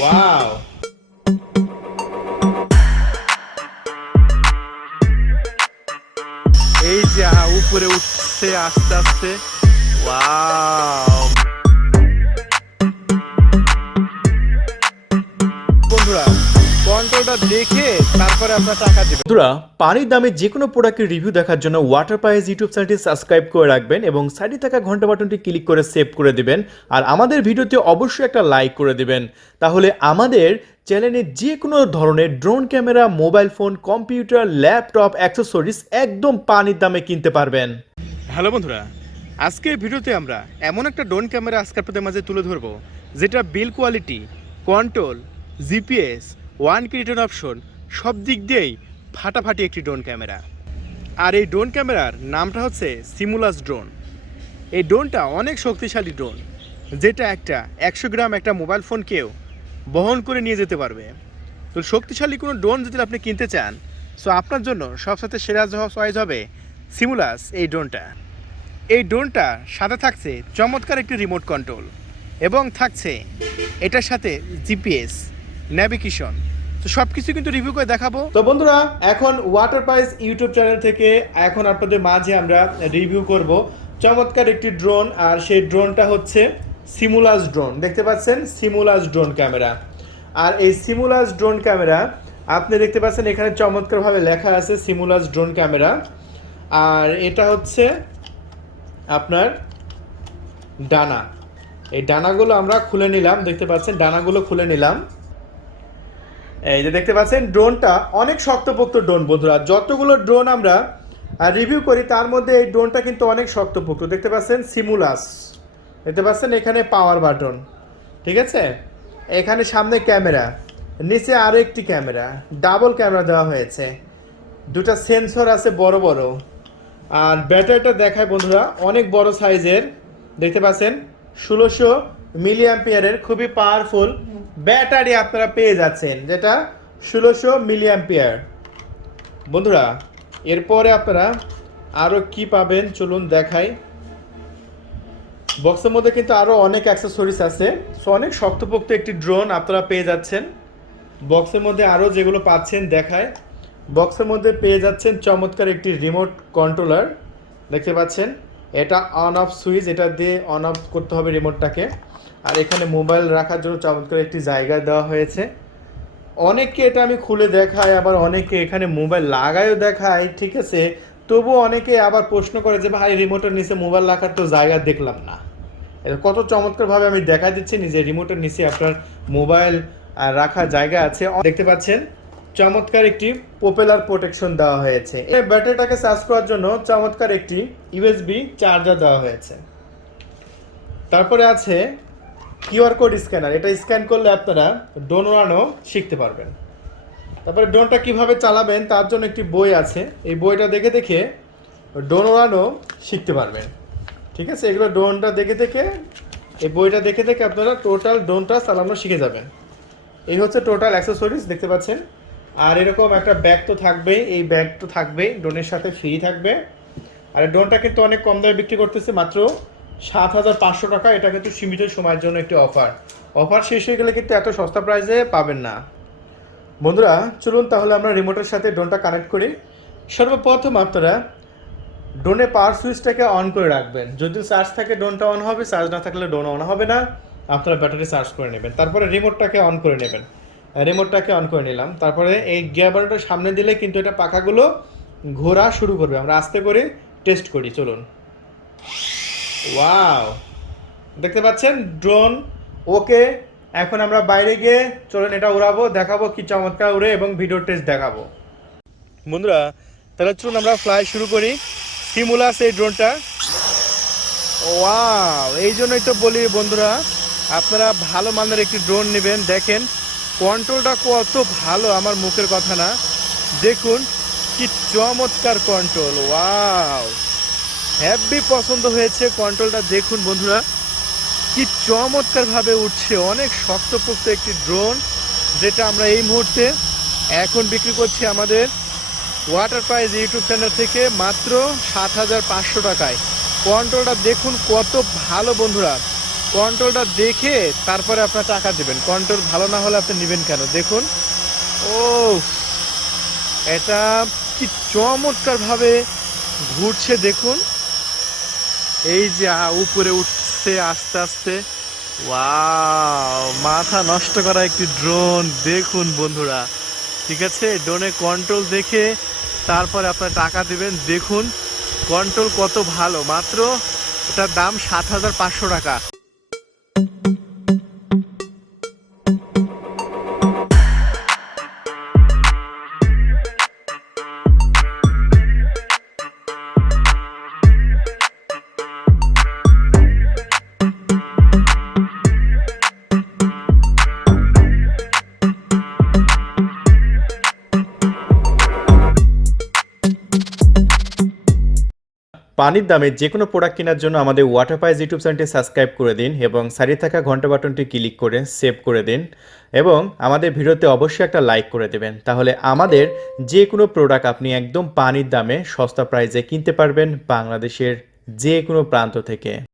Wow, এই যে উপরে উঠছে আস্তে আস্তে। ওয়াও বন্ধুরা, কন্ট্রোলটা দেখে তারপরে আপনার টাকা দিবেন। বন্ধুরা, পানির দামে যে কোনো প্রোডাক্টের রিভিউ দেখার জন্য ওয়াটার প্রাইস ইউটিউব চ্যানেলটি সাবস্ক্রাইব করে রাখবেন এবং সাইডে থাকা ঘন্টা বাটনটি ক্লিক করে সেভ করে দিবেন। আর আমাদের ভিডিওতে অবশ্যই একটা লাইক করে দিবেন, তাহলে আমাদের চ্যানেলে যে কোনো ধরনের drone camera, mobile phone, computer, laptop, accessories একদম পানির দামে কিনতে পারবেন। হ্যালো বন্ধুরা, আজকে ভিডিওতে আমরা এমন একটা ড্রোন ক্যামেরা আজকে আপনাদের মাঝে তুলে ধরবো যেটা বিল কোয়ালিটি, কন্ট্রোল, জিপিএস, ওয়ান কি রিটার্ন অপশন সব দিক দিয়েই ফাটাফাটি একটি ড্রোন ক্যামেরা। আর এই ড্রোন ক্যামেরার নামটা হচ্ছে সিমুলাস ড্রোন। এই ড্রোনটা অনেক শক্তিশালী ড্রোন, যেটা 100 গ্রাম একটা মোবাইল ফোনকেও বহন করে নিয়ে যেতে পারবে। তো শক্তিশালী কোনো ড্রোন যদি আপনি কিনতে চান, সো আপনার জন্য সবসাথে সেরা চয়েস হবে সিমুলাস এই ড্রোনটা। এই ড্রোনটার সাথে থাকছে চমৎকার একটি রিমোট কন্ট্রোল এবং থাকছে এটার সাথে জিপিএস, ন্যাভিগেশন। তো সব কিছু কিন্তু রিভিউ করে দেখাবো। তো বন্ধুরা, এখন ওয়াটার প্রাইস ইউটিউব চ্যানেল থেকে এখন আপনাদের মাঝে আমরা রিভিউ করব চমৎকার একটি ড্রোন। আর সেই ড্রোনটা হচ্ছে সিমুলাস ড্রোন। দেখতে পাচ্ছেন সিমুলাস ড্রোন ক্যামেরা। আর এই সিমুলাস ড্রোন ক্যামেরা আপনি দেখতে পাচ্ছেন এখানে চমৎকারভাবে লেখা আছে সিমুলাস ড্রোন ক্যামেরা। আর এটা হচ্ছে আপনার ডানা। এই ডানাগুলো আমরা খুলে নিলাম, দেখতে পাচ্ছেন ডানাগুলো খুলে নিলাম। এই যে দেখতে পাচ্ছেন ড্রোনটা অনেক শক্তপোক্ত ড্রোন। বন্ধুরা, যতগুলো ড্রোন আমরা রিভিউ করি তার মধ্যে এই ড্রোনটা কিন্তু অনেক শক্তপোক্ত। দেখতে পাচ্ছেন সিমুলাস, দেখতে পাচ্ছেন এখানে পাওয়ার বাটন, ঠিক আছে, এখানে সামনে ক্যামেরা, নিচে আরও একটি ক্যামেরা, ডাবল ক্যামেরা দেওয়া হয়েছে, দুটো সেন্সর আছে বড় বড়। আর ব্যাটারিটা দেখায় বন্ধুরা অনেক বড় সাইজের, দেখতে পাচ্ছেন 1600 মিলি অ্যাম্পিয়ারের খুবই পাওয়ারফুল ব্যাটারি আপনারা পেয়ে যাচ্ছেন, যেটা 1600 মিলি অ্যাম্পিয়ার। বন্ধুরা, এরপরে আপনারা আরও কি পাবেন চলুন দেখাই। বক্সের মধ্যে কিন্তু আরও অনেক অ্যাক্সেসরিজ আছে। সো অনেক শক্তপোক্ত একটি ড্রোন আপনারা পেয়ে যাচ্ছেন। বক্সের মধ্যে আরও যেগুলো পাচ্ছেন দেখায়। বক্সের মধ্যে পেয়ে যাচ্ছেন চমৎকার একটি রিমোট কন্ট্রোলার, দেখতে পাচ্ছেন এটা অন অফ সুইচ, এটা দিয়ে অন অফ করতে হবে রিমোটটাকে। আর এখানে মোবাইল রাখার জন্য চমৎকার একটি জায়গা দেওয়া হয়েছে। অনেককে এটা আমি খুলে দেখাই, আবার অনেকে এখানে মোবাইল লাগায়ও দেখায়, ঠিক আছে। তবুও অনেকে আবার প্রশ্ন করে যে ভাই রিমোটের নিচে মোবাইল রাখার তো জায়গা দেখলাম না। কত চমৎকারভাবে আমি দেখা দিচ্ছি যে রিমোটের নিচে আপনার মোবাইল রাখার জায়গা আছে। দেখতে পাচ্ছেন চমৎকার একটি প্রোপেলার প্রোটেকশন দেওয়া হয়েছে। এই ব্যাটারিটাকে চার্জ করার জন্য চমৎকার একটি ইউএসবি চার্জার দেওয়া হয়েছে। তারপরে আছে কিউআর কোড স্ক্যানার, এটা স্ক্যান করলে আপনারা ড্রোন উড়ানো শিখতে পারবেন। তারপরে ড্রোনটা কিভাবে চালাবেন তার জন্য একটি বই আছে, এই বইটা দেখে দেখে ড্রোন উড়ানো শিখতে পারবেন, ঠিক আছে। এগুলো ড্রোনটা দেখে দেখে, এই বইটা দেখে দেখে আপনারা টোটাল ড্রোনটা চালানো শিখে যাবেন। এই হচ্ছে টোটাল অ্যাক্সেসরিজ, দেখতে পাচ্ছেন। আর এরকম একটা ব্যাগ তো থাকবেই, এই ব্যাগ তো থাকবেই, ড্রোনের সাথে ফ্রি থাকবে। আর এই ড্রোনটা কিন্তু অনেক কম দামে বিক্রি করতেছে, মাত্র 7500 টাকা। এটা কিন্তু সীমিত সময়ের জন্য একটি অফার শেষ হয়ে গেলে কিন্তু এত সস্তা প্রাইসে পাবেন না। বন্ধুরা, চলুন তাহলে আমরা রিমোটের সাথে ড্রোনটা কানেক্ট করি। সর্বপ্রথম আপনারা ড্রোনে পাওয়ার সুইচটাকে অন করে রাখবেন। যদি চার্জ থাকে ড্রোনটা অন হবে, চার্জ না থাকলে ড্রোন অন হবে না। আপনারা ব্যাটারি চার্জ করে নেবেন, তারপরে রিমোটটাকে অন করে নেবেন। রিমোটটাকে অন করে নিলাম, তারপরে এই গিয়ার বাটনটা সামনে দিলে কিন্তু এটা পাখাগুলো ঘোরা শুরু করবে। আমরা আস্তে করে টেস্ট করি, চলুন। ওয়াও, দেখতে পাচ্ছেন ড্রোন ওকে। এখন আমরা বাইরে গিয়ে চলুন এটা উড়াবো, দেখাবো কি চমৎকার উড়ে এবং ভিডিও টেস্ট দেখাবো। বন্ধুরা, তাহলে চলুন আমরা ফ্লাই শুরু করি সিমুলাস এই ড্রোনটা। ওয়াও, এই জন্যই তো বলি বন্ধুরা, আপনারা ভালো মানের একটি ড্রোন নেবেন। দেখেন কন্ট্রোলটা কত ভালো, আমার মুখের কথা না, দেখুন কি চমৎকার কন্ট্রোল। ওয়াও, হেভি পছন্দ হয়েছে কন্ট্রোলটা। দেখুন বন্ধুরা কি চমৎকারভাবে উঠছে, অনেক শক্তপোক্ত একটি ড্রোন, যেটা আমরা এই মুহূর্তে এখন বিক্রি করছি আমাদের ওয়াটার প্রাইস ইউটিউব চ্যানেল থেকে মাত্র 7500 টাকায়। কন্ট্রোলটা দেখুন কত ভালো বন্ধুরা, কন্ট্রোলটা দেখে তারপরে আপনার টাকা দিবেন। কন্ট্রোল ভালো না হলে আপনি নেবেন কেন? দেখুন, ও এটা কি চমৎকার ভাবে ঘুরছে দেখুন। এই যে উপরে উঠছে আস্তে আস্তে। ওয়াও, মাথা নষ্ট করা একটি ড্রোন দেখুন বন্ধুরা। ঠিক আছে, ড্রোনে কন্ট্রোল দেখে তারপরে আপনার টাকা দিবেন। দেখুন কন্ট্রোল কত ভালো, মাত্র এটার দাম ৭,৫০০ টাকা। পানির দামে যে কোনো প্রোডাক্ট কেনার জন্য আমাদের ওয়াটার পাইস ইউটিউব চ্যানেলটি সাবস্ক্রাইব করে দিন এবং সাইডে থাকা ঘন্টা বাটনটি ক্লিক করে সেভ করে দিন এবং আমাদের ভিডিওতে অবশ্যই একটা লাইক করে দেবেন। তাহলে আমাদের যে কোনো প্রোডাক্ট আপনি একদম পানির দামে সস্তা প্রাইসে কিনতে পারবেন বাংলাদেশের যে কোনো প্রান্ত থেকে।